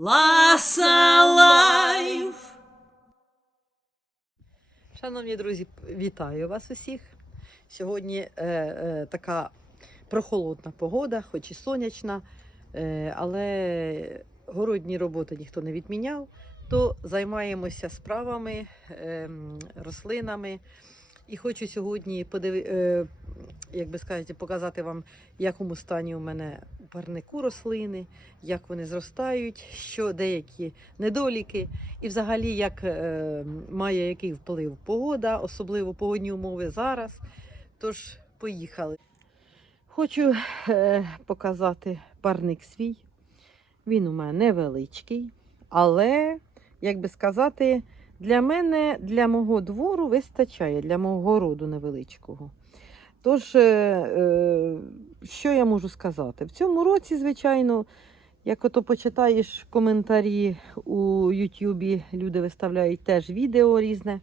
Ласа Лайф. Шановні друзі, вітаю вас усіх. Сьогодні е, е, така прохолодна погода, хоч і сонячна, е, але городні роботи ніхто не відміняв, то займаємося справами, е, рослинами. І хочу сьогодні подиви, е, як би сказати, показати вам, в якому стані у мене парнику рослини, як вони зростають, що деякі недоліки, і взагалі як е, має який вплив погода, особливо погодні умови зараз. Тож, поїхали. Хочу е, показати парник свій. Він у мене невеличкий, але, як би сказати, для мене, для мого двору вистачає, для мого городу невеличкого. Тож, е, е, що я можу сказати? В цьому році, звичайно, як ото почитаєш коментарі у Ютубі, люди виставляють теж відео різне,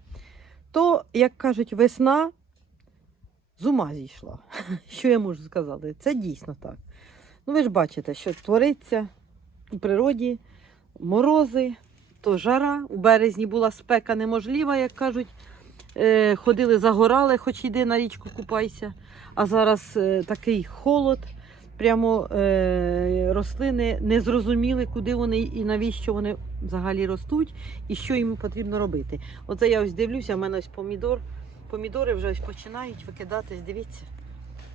то, як кажуть, весна з ума зійшла. Що я можу сказати? Це дійсно так. Ну, ви ж бачите, що твориться у природі, морози, то жара. У березні була спека неможлива, як кажуть. Е, ходили, загорали, хоч йди на річку купайся. А зараз е, такий холод. Прямо е, рослини не зрозуміли, куди вони і навіщо вони взагалі ростуть, і що їм потрібно робити. Оце я ось дивлюся, в мене ось помідор. Помідори вже ось починають викидатись, дивіться,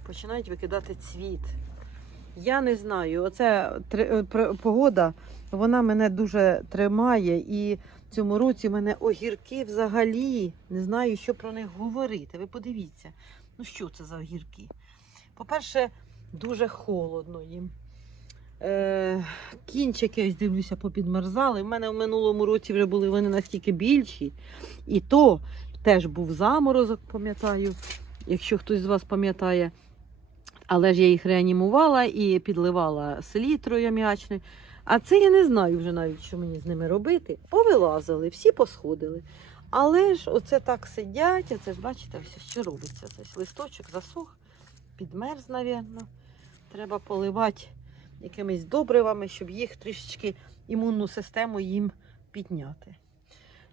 починають викидати цвіт. Я не знаю, пр- погода, вона мене дуже тримає. І цьому році в мене огірки взагалі не знаю, що про них говорити. Ви подивіться, ну що це за огірки? По-перше, дуже холодно їм. Е, кінчики, ось дивлюся, попідмерзали. У мене в минулому році вже були вони настільки більші. І то теж був заморозок, пам'ятаю, якщо хтось з вас пам'ятає. Але ж я їх реанімувала і підливала селітрою аміачною. А це я не знаю вже навіть, що мені з ними робити. Повилазили, всі посходили. Але ж оце так сидять, оце ж бачите, ось що робиться. Це листочок засох, підмерз, навірно. Треба поливати якимись добривами, щоб їх трішечки імунну систему їм підняти.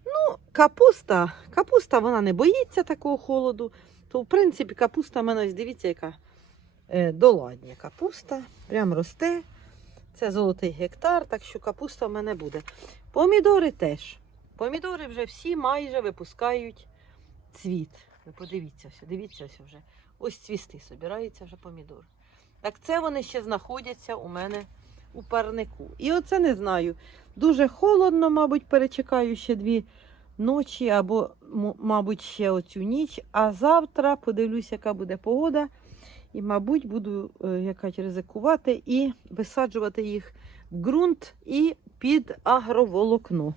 Ну, капуста, капуста вона не боїться такого холоду. То, в принципі, капуста в мене, ось дивіться, яка е, доладня капуста. Прям росте. Це золотий гектар, так що капуста в мене буде. Помідори теж. Помідори вже всі майже випускають цвіт. Ви подивіться, все, дивіться ось вже. Ось цвісти собираються вже помідори. Так це вони ще знаходяться у мене у парнику. І оце не знаю. Дуже холодно, мабуть, перечекаю ще дві ночі або, мабуть, ще оцю ніч. А завтра подивлюсь, яка буде погода. І, мабуть, буду е, якась ризикувати і висаджувати їх в ґрунт і під агроволокно.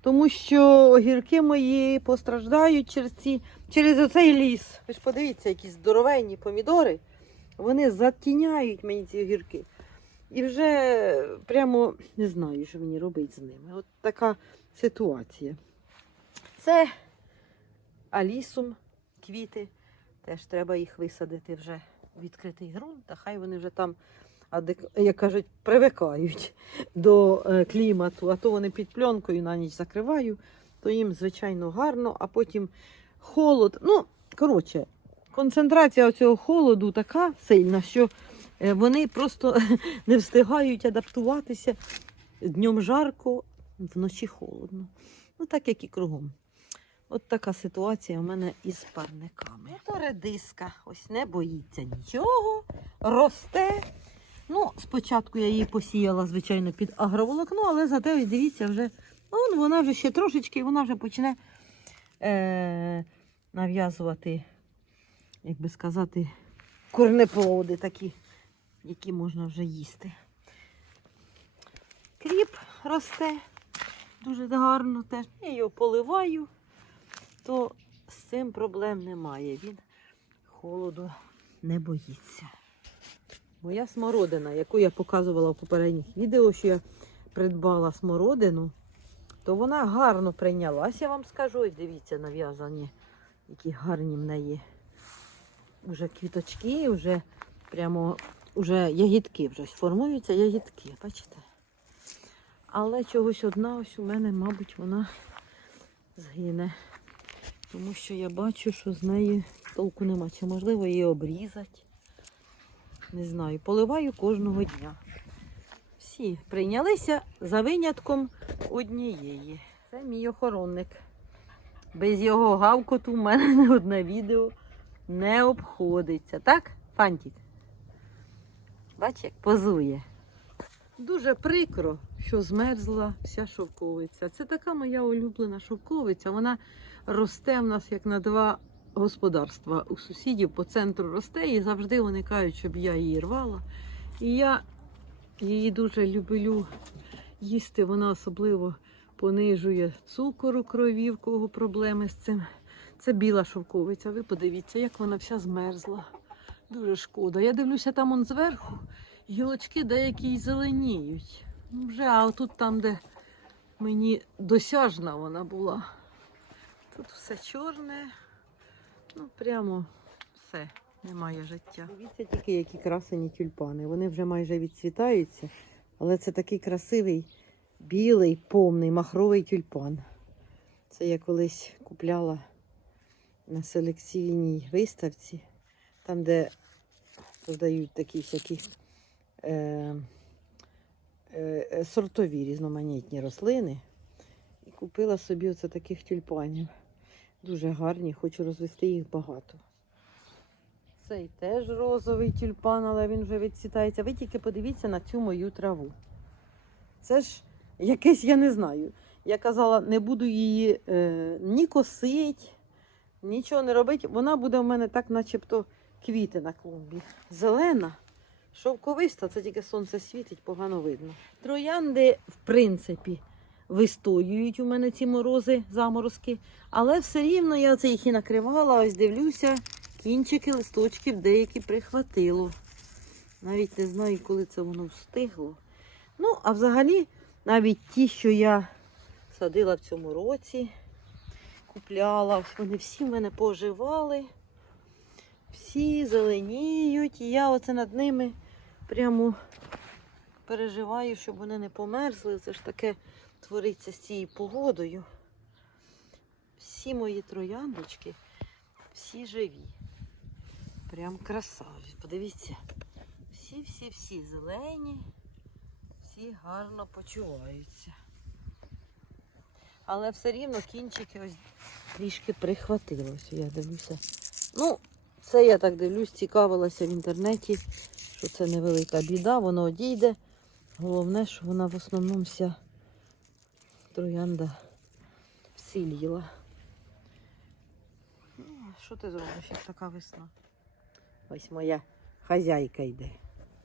Тому що огірки мої постраждають через ці, через оцей ліс. Ви ж подивіться, які здоровенні помідори. Вони затіняють мені ці огірки. І вже прямо не знаю, що мені робити з ними. От така ситуація. Це алісум, квіти. Теж треба їх висадити вже відкритий ґрунт, а хай вони вже там, як кажуть, привикають до е, клімату, а то вони під пленкою на ніч закриваю, то їм, звичайно, гарно, а потім холод. Ну, коротше, концентрація цього холоду така сильна, що е, вони просто не встигають адаптуватися. Днем жарко, вночі холодно. Ну, так як і кругом. От така ситуація у мене із парниками. То редиска, ось не боїться нічого, росте. Ну, спочатку я її посіяла, звичайно, під агроволокно, але зате ось дивіться, вже ну, вона вже ще трошечки, вона вже почне е- нав'язувати, як би сказати, корнеплоди такі, які можна вже їсти. Кріп росте дуже гарно теж. Я його поливаю то з цим проблем немає. Він холоду не боїться. Моя смородина, яку я показувала в попередніх відео, що я придбала смородину, то вона гарно прийнялася, я вам скажу. Ось дивіться, нав'язані, які гарні в неї вже квіточки, вже прямо вже ягідки вже формуються ягідки, бачите? Але чогось одна ось у мене, мабуть, вона згине. Тому що я бачу, що з неї толку нема. Чи можливо її обрізати? Не знаю. Поливаю кожного дня. Всі прийнялися за винятком однієї. Це мій охоронник. Без його гавкоту в мене не одне відео не обходиться. Так, Фантик? Бач, як позує. Дуже прикро, що змерзла вся шовковиця. Це така моя улюблена шовковиця. Вона росте в нас як на два господарства. У сусідів по центру росте і завжди вони кажуть, щоб я її рвала. І я її дуже люблю їсти. Вона особливо понижує цукор у крові, в кого проблеми з цим. Це біла шовковиця. Ви подивіться, як вона вся змерзла. Дуже шкода. Я дивлюся там он зверху. Гілочки деякі й зеленіють. Ну, вже, а отут там, де мені досяжна вона була. Тут все чорне. Ну, прямо все, немає життя. Дивіться тільки, які красені тюльпани. Вони вже майже відцвітаються, але це такий красивий, білий, повний, махровий тюльпан. Це я колись купляла на селекційній виставці, там, де продають такі всякі е, е, сортові різноманітні рослини. І купила собі оце таких тюльпанів. Дуже гарні, хочу розвести їх багато. Цей теж розовий тюльпан, але він вже відцвітається. Ви тільки подивіться на цю мою траву. Це ж якесь, я не знаю. Я казала, не буду її е, ні косити, нічого не робити. Вона буде в мене так, начебто, квіти на клумбі. Зелена, шовковиста, це тільки сонце світить, погано видно. Троянди, в принципі, вистоюють у мене ці морози, заморозки. Але все рівно я це їх і накривала, ось дивлюся, кінчики листочків деякі прихватило. Навіть не знаю, коли це воно встигло. Ну, а взагалі, навіть ті, що я садила в цьому році, купляла, вони всі в мене поживали, всі зеленіють. І я оце над ними прямо переживаю, щоб вони не померзли. Це ж таке твориться з цією погодою. Всі мої трояндочки, всі живі. Прям красаві. Подивіться. Всі-всі-всі зелені, всі гарно почуваються. Але все рівно кінчики ось трішки прихватилося. Я дивлюся. Ну, це я так дивлюсь, цікавилася в інтернеті, що це невелика біда, воно одійде. Головне, що вона в основному вся троянда всіліла. Що ти зробиш, як така весна? Ось моя хазяйка йде.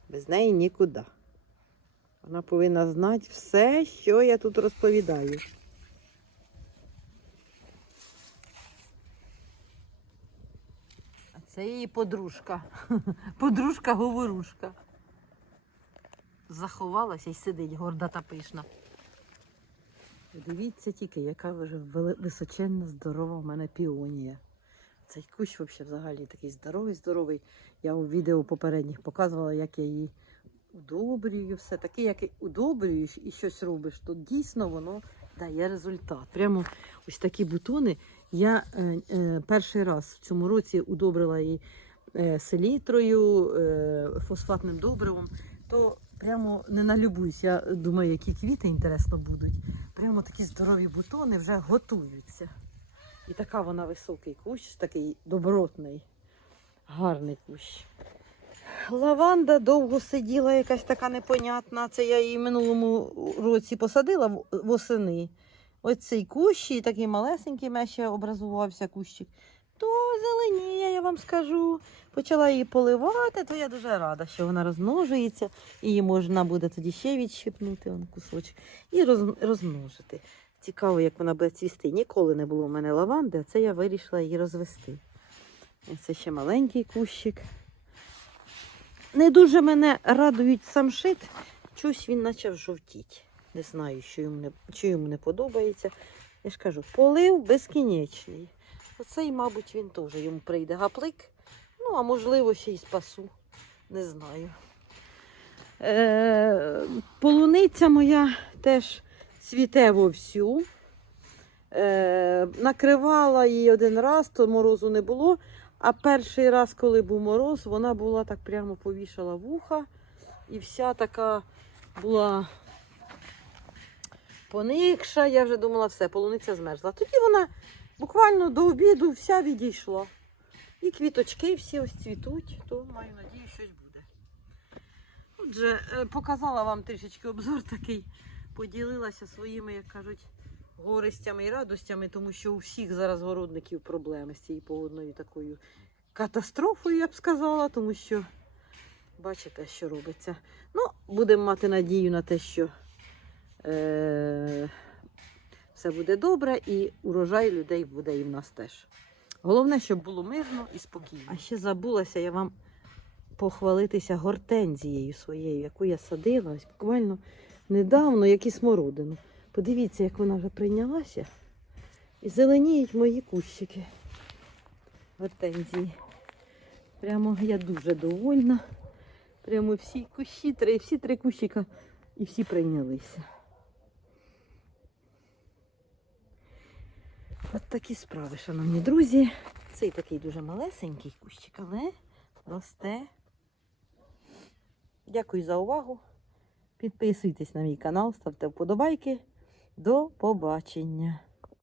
Без неї нікуди. Вона повинна знати все, що я тут розповідаю. А це її подружка. Подружка-говорушка. Заховалася і сидить горда та пишна. Дивіться тільки, яка вже височенна, здорова в мене піонія. Цей кущ взагалі такий здоровий, здоровий. Я у відео попередніх показувала, як я її удобрюю, все таке, як і удобрюєш і щось робиш, то дійсно воно дає результат. Прямо ось такі бутони. Я е, е, перший раз в цьому році удобрила її е, селітрою, е, фосфатним добривом, то прямо не налюбуюсь. Я думаю, які квіти інтересно будуть. Прямо такі здорові бутони вже готуються. І така вона високий кущ, такий добротний, гарний кущ. Лаванда довго сиділа, якась така непонятна. Це я її минулому році посадила восени. Ось цей кущ, і такий малесенький ще образувався кущик. То зеленіє, я вам скажу. Почала її поливати, то я дуже рада, що вона розмножується. Її можна буде тоді ще відщипнути он кусочок і роз, розмножити. Цікаво, як вона буде цвісти. Ніколи не було в мене лаванди, а це я вирішила її розвести. Це ще маленький кущик. Не дуже мене радують самшит. Чогось він почав жовтіти. Не знаю, що йому не, що йому не подобається. Я ж кажу, полив безкінечний. Оцей, мабуть, він теж йому прийде гаплик. Ну, а можливо, ще й спасу. Не знаю. Е, полуниця моя теж цвіте вовсю. Е, накривала її один раз, то морозу не було. А перший раз, коли був мороз, вона була так прямо повішала вуха. І вся така була поникша. Я вже думала, все, полуниця змерзла. Тоді вона буквально до обіду вся відійшла. І квіточки всі ось цвітуть, то маю надію, щось буде. Отже, е, показала вам трішечки обзор такий, поділилася своїми, як кажуть, горестями і радостями, тому що у всіх зараз городників проблеми з цією погодною такою катастрофою, я б сказала, тому що бачите, що робиться. Ну, будемо мати надію на те, що е- все буде добре і урожай людей буде і в нас теж. Головне, щоб було мирно і спокійно. А ще забулася я вам похвалитися гортензією своєю, яку я садила буквально недавно, як і смородину. Подивіться, як вона вже прийнялася. І зеленіють мої кущики гортензії. Прямо я дуже довольна. Прямо всі кущі, три, всі три кущика і всі прийнялися. От такі справи, шановні друзі. Цей такий дуже малесенький кущик, але росте. Дякую за увагу. Підписуйтесь на мій канал, ставте вподобайки. До побачення!